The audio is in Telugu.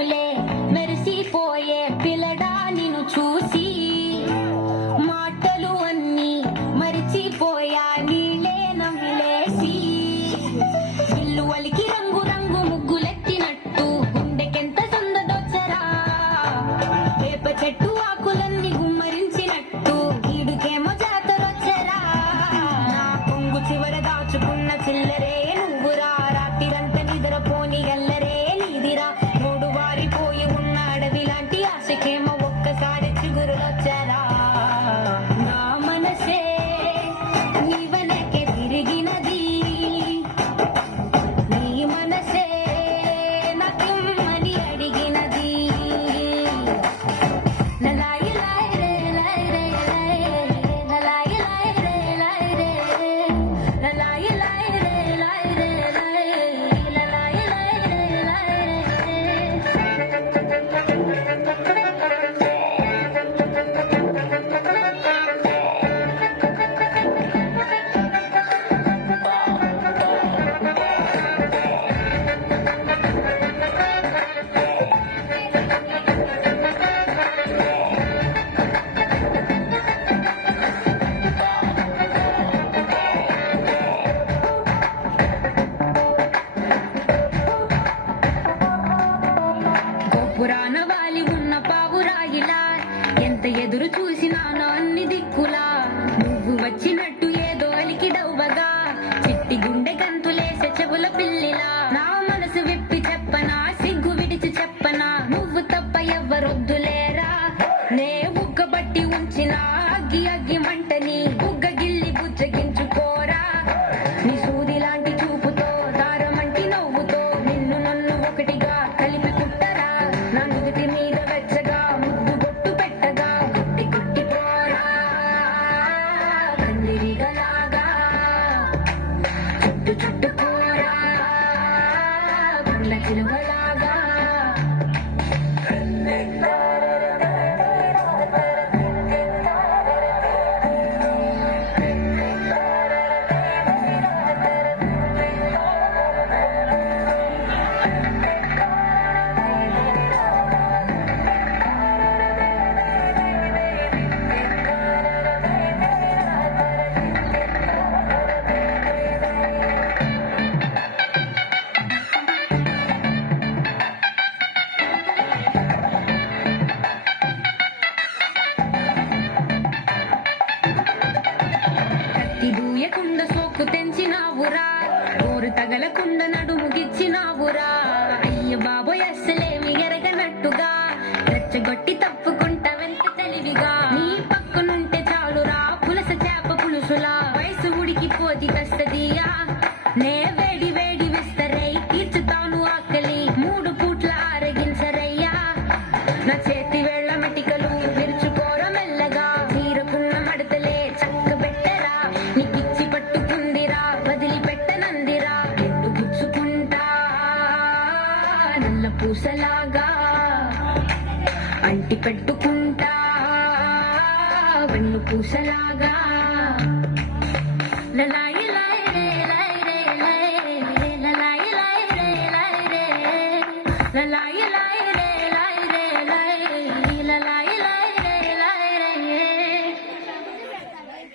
నవ్వులే మెరిసిపోయే పిల్లడా నిన్ను చూసి మాటలు అన్నీ మరిచిపోయా నీలే నవ్వులేసి ఇల్లు వలికి రంగు రంగు ముగ్గులెత్తినట్టు గుండెకెంత సందదొచ్చరా వేప చెట్టు ఆకులన్నీ గుమ్మరించినట్టు ఈడుకేమో జాతరొచ్చరా నా కొంగు చివర దాచుకున్న చిల్లరే నువ్వురా రాత్రిరంతా నిద్రపోని గల్లరే నీదిరా మూడు వారిపోయి ఉన్న అడవి లాంటి ఆశకేమో ఒక్కసారి చిగురులొచ్చరా నా మనసే నీ వెనకే తిరిగినది నీ మనసే నాకిమ్మని అడిగినది లలాయి లాయి రే లాయి రే లలాయి లాయి రే లాయి రే లలాయి లాయి రే లాయి రే లలాయి లాయి రే లాయి పురాణ వాలి ఉన్న పావురాయిలా ఎంత ఎదురు చూసినానో అన్ని దిక్కులా నువ్వు వచ్చినట్టు ఏదో అలికి దవ్వగా చిట్టి గుండె గంతులేసే చెవుల పిల్లిలా నా మనసు విప్పి చెప్పనా సిగ్గు విడిచి చెప్పనా నువ్వు తప్ప ఎవ్వరొద్దులేరా నే ఉగ్గబట్టి ఉంచిన అగ్గి అగ్గి మంటని ఉగ్గగిల్లి బుజ్జగించుకోరా నీ సూది లాంటి చూపుతో దారమంటి నవ్వుతో నిన్ను నన్ను ఒకటిగా కలిపి కుట్టరా నా నుదుటి మీద వెచ్చగా ముద్దు బొట్టు పెట్టగా గుట్టి గుట్టి పోరా కందిరిగలాగా చుట్టు చుట్టుకోరా గుండె చిలువలాగా దూయకుండా సోకు తెంచినావురా నోరు తగలకుండా నడుము గిచ్చినావురా అయ్య బాబోయ్ అస్సలేమి ఎరగనట్టుగా రెచ్చగొట్టి తప్పుకుంటా వెంట తెలివిగా నీ పక్కనుంటే చాలురా పులస చేప పులుసులా వయసు ఉడికిపోతి కస్తదియా నే వేడి వేడి విస్తరై తీర్చుతాను ఆకలి మూడు పూట్ల ఆరగించరయ్యా నా చేతి వేళ్ల మెటికలు విరుచుకోర మెల్లగా తీరకున్న మడతలే చక్క పెట్టరా నీకిచ్చి పట్టుకుందిరా వదిలిపెట్టనందిరా ఎన్ను గుచ్చుకుంటా నల్ల పూసలాగా అంటి పెట్టుకుంటా వెన్ను పూసలాగా లలాయి లాయి